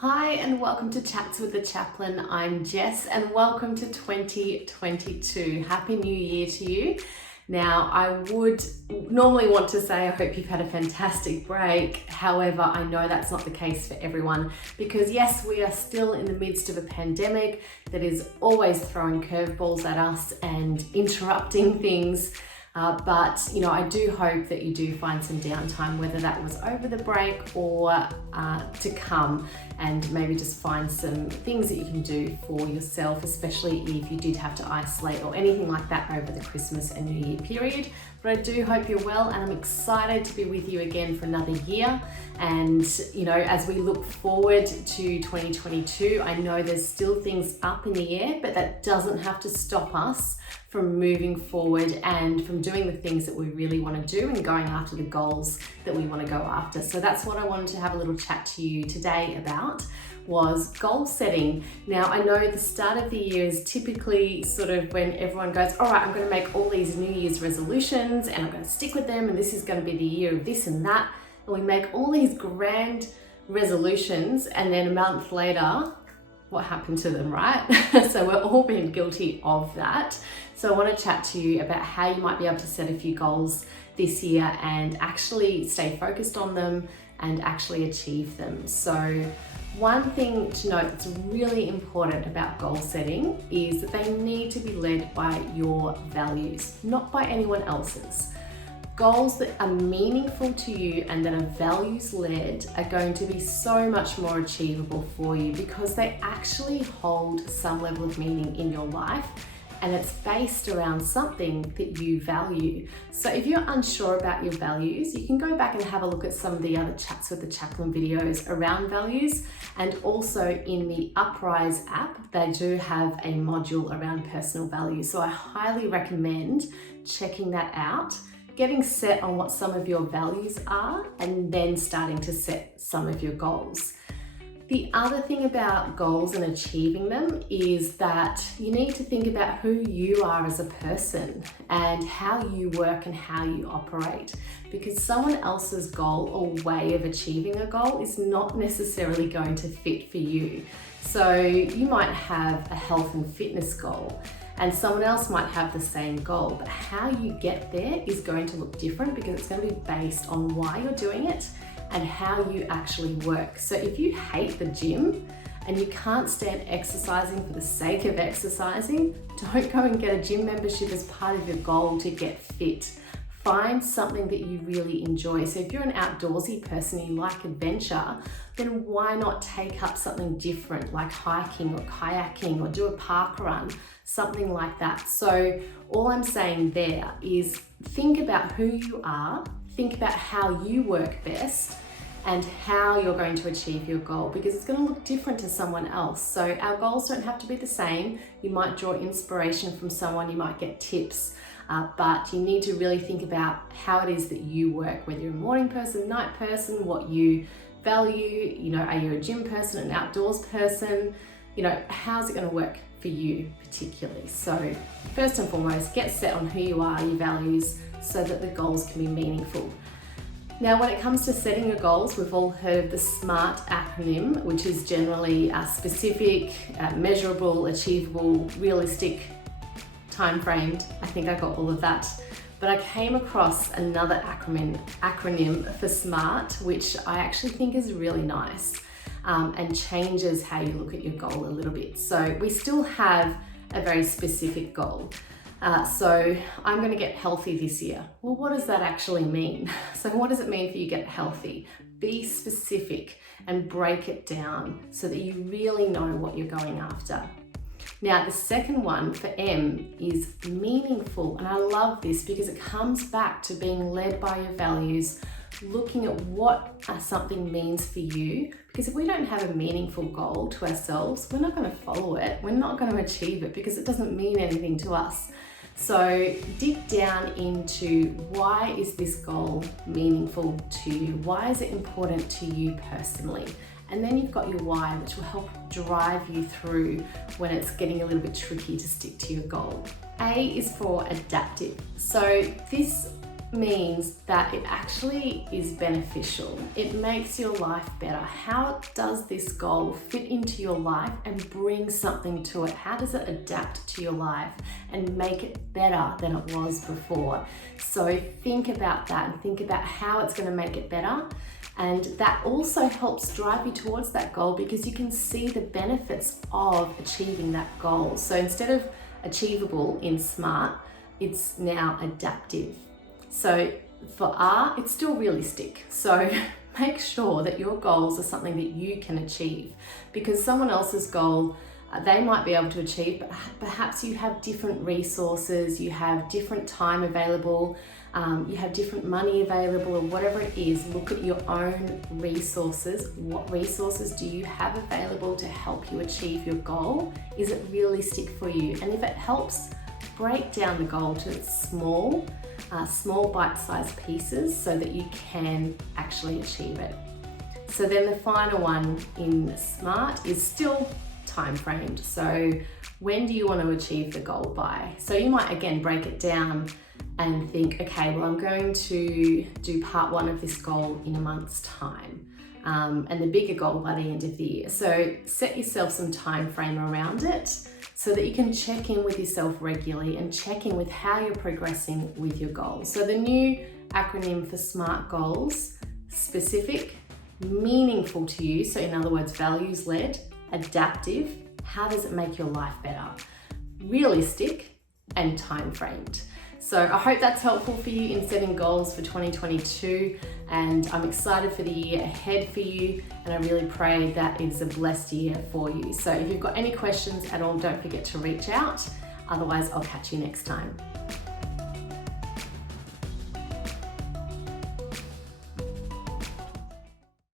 Hi and welcome to Chats with the Chaplain. I'm Jess and welcome to 2022. Happy New Year to you. Now, I would normally want to say I hope you've had a fantastic break. However, I know that's not the case for everyone because yes, we are still in the midst of a pandemic that is always throwing curveballs at us and interrupting things. But I do hope that you do find some downtime, whether that was over the break or to come, and maybe just find some things that you can do for yourself, especially if you did have to isolate or anything like that over the Christmas and New Year period. But I do hope you're well, and I'm excited to be with you again for another year. And as we look forward to 2022, I know there's still things up in the air, but that doesn't have to stop us from moving forward and from doing the things that we really want to do and going after the goals that we want to go after. So that's what I wanted to have a little chat to you today about, was goal setting. Now, I know the start of the year is typically sort of when everyone goes, all right, I'm going to make all these New Year's resolutions and I'm going to stick with them, and this is going to be the year of this and that. And we make all these grand resolutions, and then a month later, what happened to them, right? So we're all being guilty of that. So I want to chat to you about how you might be able to set a few goals this year and actually stay focused on them and actually achieve them. So one thing to note that's really important about goal setting is that they need to be led by your values, not by anyone else's. Goals that are meaningful to you and that are values led are going to be so much more achievable for you because they actually hold some level of meaning in your life, and it's based around something that you value. So if you're unsure about your values, you can go back and have a look at some of the other Chats with the Chaplain videos around values, and also in the Uprise app, they do have a module around personal values. So I highly recommend checking that out, getting set on what some of your values are, and then starting to set some of your goals. The other thing about goals and achieving them is that you need to think about who you are as a person and how you work and how you operate, because someone else's goal or way of achieving a goal is not necessarily going to fit for you. So you might have a health and fitness goal, and someone else might have the same goal, but how you get there is going to look different because it's going to be based on why you're doing it and how you actually work. So if you hate the gym and you can't stand exercising for the sake of exercising, don't go and get a gym membership as part of your goal to get fit. Find something that you really enjoy. So if you're an outdoorsy person, you like adventure, then why not take up something different like hiking or kayaking or do a park run, something like that. So all I'm saying there is think about who you are, think about how you work best and how you're going to achieve your goal, because it's going to look different to someone else. So our goals don't have to be the same. You might draw inspiration from someone, you might get tips, but you need to really think about how it is that you work, whether you're a morning person, night person, what you value, are you a gym person, an outdoors person, how's it going to work for you particularly. So first and foremost, get set on who you are, your values, so that the goals can be meaningful. Now, when it comes to setting your goals, we've all heard of the SMART acronym, which is generally specific, measurable, achievable, realistic, time-framed. I think I got all of that. But I came across another acronym for SMART, which I actually think is really nice and changes how you look at your goal a little bit. So we still have a very specific goal. So I'm going to get healthy this year. Well, what does that actually mean? So what does it mean for you to get healthy? Be specific and break it down so that you really know what you're going after. Now, the second one for M is meaningful. And I love this because it comes back to being led by your values, looking at what something means for you. Because if we don't have a meaningful goal to ourselves, we're not going to follow it. We're not going to achieve it because it doesn't mean anything to us. So dig down into why is this goal meaningful to you? Why is it important to you personally? And then you've got your why, which will help drive you through when it's getting a little bit tricky to stick to your goal. A is for adaptive. So this means that it actually is beneficial. It makes your life better. How does this goal fit into your life and bring something to it? How does it adapt to your life and make it better than it was before? So think about that and think about how it's going to make it better. And that also helps drive you towards that goal because you can see the benefits of achieving that goal. So instead of achievable in SMART, it's now adaptive. So for R, it's still realistic. So make sure that your goals are something that you can achieve, because someone else's goal, they might be able to achieve, but perhaps you have different resources, you have different time available, you have different money available, or whatever it is. Look at your own resources. What resources do you have available to help you achieve your goal? Is it realistic for you? And if it helps, break down the goal to small bite-sized pieces so that you can actually achieve it. So then the final one in SMART is still time framed. So when do you want to achieve the goal by? So you might again break it down and think, okay, well, I'm going to do part 1 of this goal in a month's time, and the bigger goal by the end of the year. So set yourself some time frame around it so that you can check in with yourself regularly and check in with how you're progressing with your goals. So the new acronym for SMART goals: specific, meaningful to you, so in other words, values-led; adaptive, how does it make your life better; realistic; and time-framed. So I hope that's helpful for you in setting goals for 2022, and I'm excited for the year ahead for you, and I really pray that it is a blessed year for you. So if you've got any questions at all, don't forget to reach out. Otherwise, I'll catch you next time.